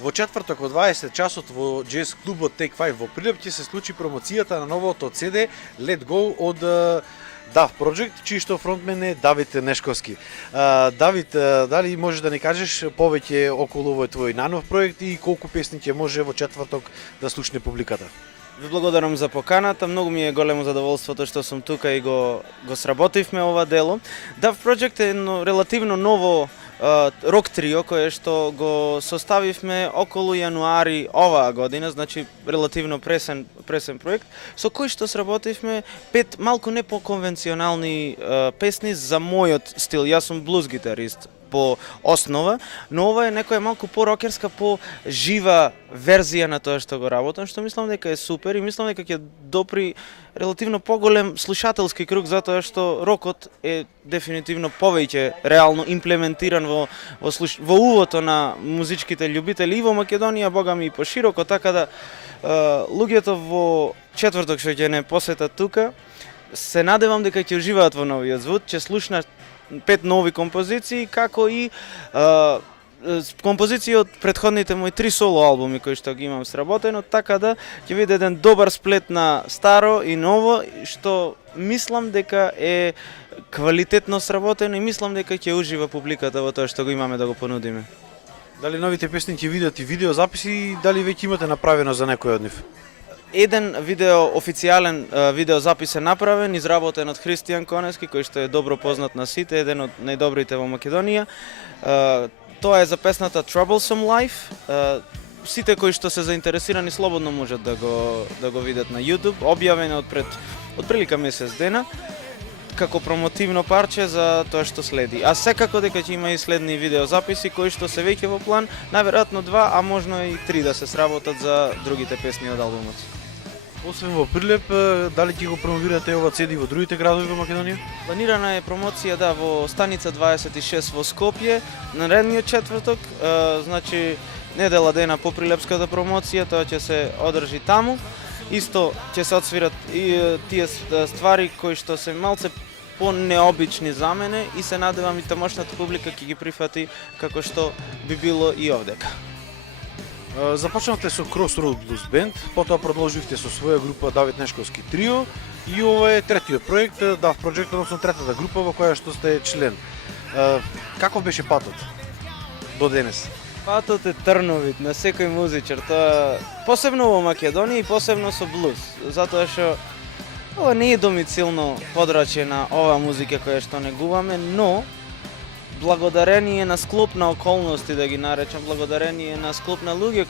Во четврток во 20 часот во джез клубот Take 5 во Прилеп ќе се случи промоцијата на новото CD Let Go од Daft Project, чиј што фронтмен е Давид Нешковски. Давид, дали можеш да ни кажеш повеќе околу овој твој најнов проект и колку песни ќе може во четврток да слушне публиката? Ви благодарам за поканата, многу ми е големо задоволството што сум тука и го сработивме ова дело. Daft Project е едно релативно ново рок трио кое што го составивме околу јануари оваа година, значи релативно пресен проект, со кој што сработивме 5 малку не поконвенционални песни за мојот стил. Јас сум блуз гитарист по основа, но ова е некоја малку по-рокерска, по-жива верзија на тоа што го работам, што мислам дека е супер и мислам дека ќе допри релативно поголем слушателски круг, затоа што рокот е дефинитивно повеќе реално имплементиран во увото на музичките љубители и во Македонија, богами и пошироко, така да луѓето во четврток што ќе не посетат тука, се надевам дека ќе уживаат во новиот звук, ќе слушнат 5 нови композиции, како и композиции од претходните мои 3 соло албуми кои што ги имам сработено, така да ќе биде еден добар сплет на старо и ново, што мислам дека е квалитетно сработено и мислам дека ќе ужива публиката во тоа што го имаме да го понудиме. Дали новите песни ќе видат и видеозаписи и дали веќе имате направено за некој од нив? Еден официјален видеозапис е направен, изработен од Христијан Конески, кој што е добро познат на сите, еден од најдобрите во Македонија. Тоа е за песната Troublesome Life. Сите кои што се заинтересирани слободно можат да го видат на YouTube, објавен од прилика месец дена, како промотивно парче за тоа што следи. А секако дека ќе има и следни видеозаписи кои што се веќе во план, најверојатно 2, а можно и 3 да се сработат за другите песни од албумот. Освен во Прилеп, дали ќе го промовирате ова CD во другите градови во Македонија? Планирана е промоција во станица 26 во Скопје, наредниот четврток, значи недела дена по прилепската промоција, тоа ќе се одржи таму. Исто ќе се отсвират и тие ствари кои што се малце по-необични за мене и се надевам и тамошната публика ќе ги прифати како што би било и овдека. Започнавте со Crossroad Blues Band, потоа продолживте со своја група Давид Нешковски трио и ова е третиот проект, Daft Project, односно третата група во која што сте член. Каков беше патот до денес? Патот е трновит на секој музичар, тоа посебно во Македонија и посебно со блуз, затоа што ова не е домицилно подрачје на оваа музика која што негуваме, но благодарение на склоп на околности, да ги наречам, благодарение на склоп на луѓе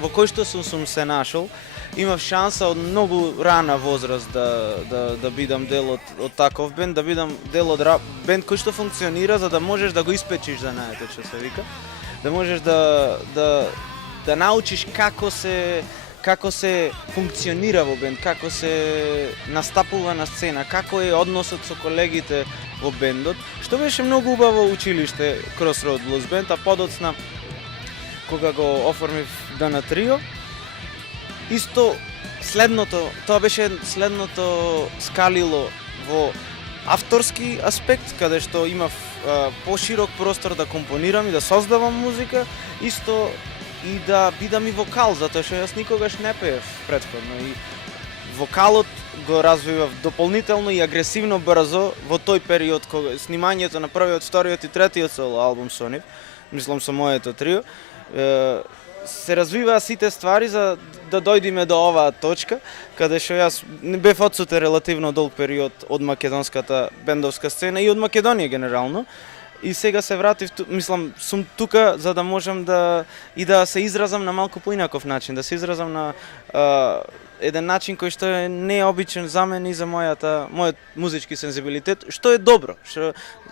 во кои што сум се нашол, имав шанса од многу рана возраст да бидам дел од таков бенд, да бидам дел од бенд кој што функционира за да можеш да го испечиш занаето, што се вика, да можеш да научиш како се функционира во бенд, како се настапува на сцена, како е односот со колегите во бендот, што беше многу убаво училиште Crossroad Blues Band, а подоцна кога го оформив на трио, исто тоа беше следното скалило во авторски аспект, каде што имав поширок простор да компонирам и да создавам музика, исто и да бидам и вокал, затоа што јас никогаш не пеев претходно и вокалот го развивав дополнително и агресивно брзо во тој период кога снимањето на првиот, вториот и третиот соло албум со нив, мислам со моето трио, се развиваа сите ствари за да дојдеме до оваа точка, каде што јас бев одсутен релативно долг период од македонската бендовска сцена и од Македонија генерално. И сега се вратив, мислам, сум тука за да можам да се изразам на малку поинаков начин, да се изразам на еден начин кој што е необичен за мене и за мојот музички сензибилитет, што е добро,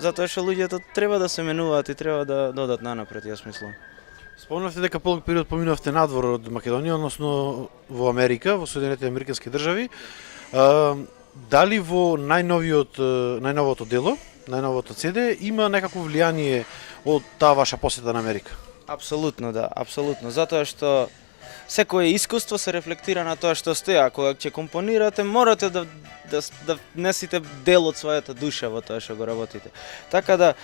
затоа што луѓето треба да се менуваат и треба да додат нанапред, јас мислам. Спомнавте дека полг период поминавте надвор од Македонија, односно во Америка, во Соединетите Американски држави. Дали во најновото дело, најновото CD, има некакво влијание од таа ваша посета на Америка? Апсолутно, да, апсолутно. Затоа што секое искуство се рефлектира на тоа што сте, а кога ќе компонирате, морате да внесите дел од својата душа во тоа што го работите. Така да,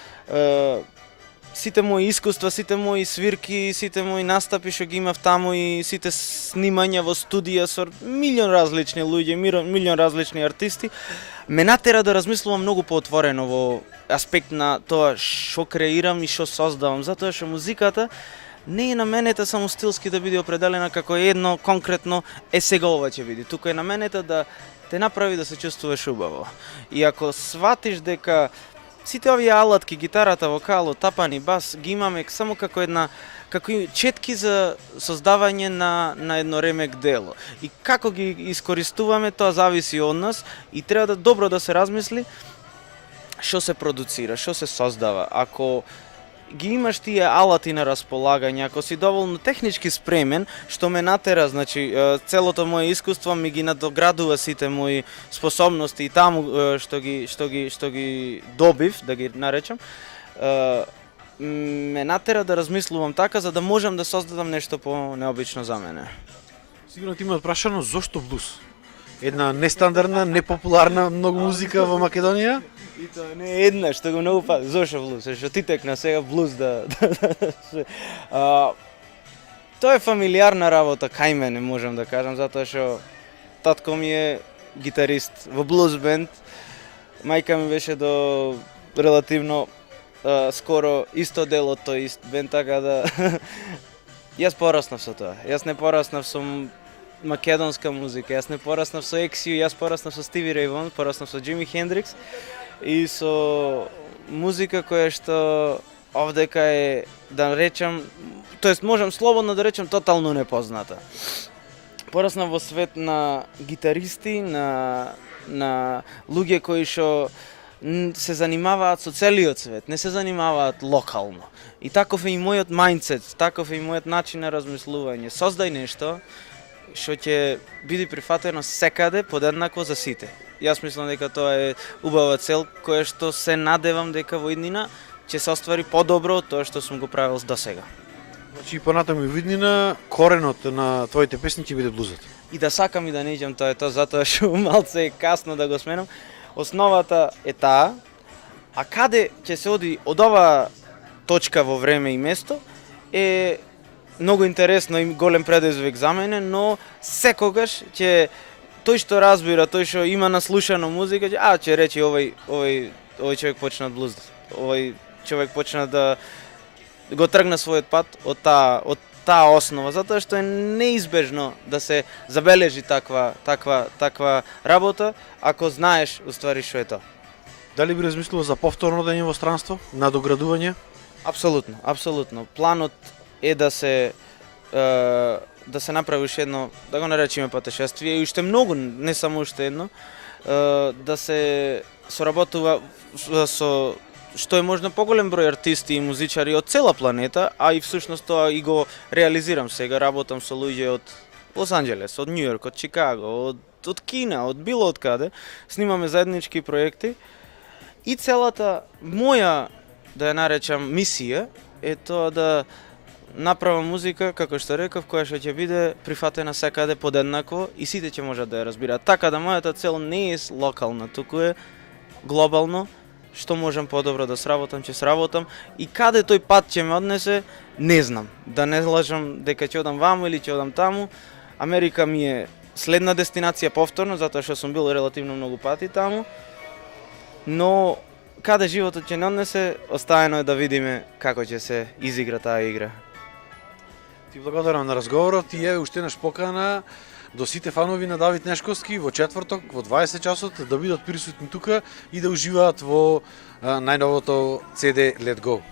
сите мои искуства, сите мои свирки, сите мои настапи што ги имав таму и сите снимања во студија со милион различни луѓе, милион различни артисти, ме натера да размислувам многу поотворено во аспект на тоа што креирам и што создавам, затоа што музиката не е наменета само стилски да биде определена како едно конкретно сега ова ќе биде, туку е наменета да те направи да се чувствуваш убаво. И ако сватиш дека сите овие алатки, гитарата, вокалот, тапани, бас, ги имаме само како четки за создавање на едно ремек дело. И како ги искористуваме, тоа зависи од нас и треба да добро да се размисли што се продуцира, што се создава. Ако ги имаш тие алати на располагање, ако си доволно технички спремен, што ме натера, значи целото мое искуство ми ги надоградува сите мои способности и таму што ги добив, да ги наречам, ме натера да размислувам така за да можам да создадам нешто по-необично за мене. Сигурно ти ме прашано зошто блуз? Една нестандардна, непопуларна многу музика во Македонија? И тоа не е една, што го многу пати. Зошто блуз? Што ти текна сега блуз тоа е фамилиарна работа кај мене, можам да кажам, затоа што татко ми е гитарист во блуз бенд, мајка ми беше до релативно скоро исто дел од тој ист бенд, така да јас пораснав со тоа. Јас не пораснав со македонска музика, јас не пораснав со XU, јас пораснав со Стиви Рей Вон, пораснав со Џими Хендрикс и со музика која што овдека е, да речам, тоест можам слободно да речам тотално непозната. Пораснав во свет на гитаристи, на луѓе кои што се занимаваат со целиот свет, не се занимаваат локално. И таков е и мојот мајндсет, таков е и мојот начин на размислување. Создај нешто што ќе биде прифатено секаде подеднакво за сите. Јас мислам дека тоа е убава цел која што се надевам дека во иднина ќе се оствари подобро од тоа што сум го правил до сега. Значи понатаму во иднина коренот на твоите песни ќе биде блузот. И да сакам и да не идам, тоа е тоа, затоа што малце е касно да го сменам. Основата е таа, а каде ќе се оди од оваа точка во време и место е многу интересно и голем предизвик за мене, но секогаш ќе тој што разбира, тој што има наслушано музика, ќе рече овој човек почна од блуз. Овој човек почна да го тргна својот пат од таа основа, затоа што е неизбежно да се забележи таква работа, ако знаеш уствари што е тоа. Дали би размислувал за повторно одење во странство, надоградување? Апсолутно, апсолутно. Планот е да се направи уште едно, да го наречеме патешествие, и уште многу, не само уште едно, да се соработува со што е можно поголем број артисти и музичари од цела планета, а и всушност тоа и го реализирам сега, работам со луѓе од Лос Анџелес, од Њу Јорк, од Чикаго, од Кина, од било од каде, снимаме заеднички проекти и целата моја, да ја наречам, мисија е тоа да направам музика, како што реков, која што ќе биде прифатена секаде подеднакво и сите ќе можат да ја разбираат. Така да мојата цел не е локална, туку е глобално, што можам подобро да сработам, ќе сработам и каде тој пат ќе ме однесе, не знам. Да не лажам дека ќе одам ваму или ќе одам таму. Америка ми е следна дестинација повторно, затоа што сум бил релативно многу пати таму. Но каде животот ќе не однесе, оставено е да видиме како ќе се изигра таа игра. Ти благодарам на разговорот и е уште еднаш покана до сите фанови на Давид Нешковски во четврток во 20 часот да бидат присутни тука и да уживаат во најновото CD Let Go.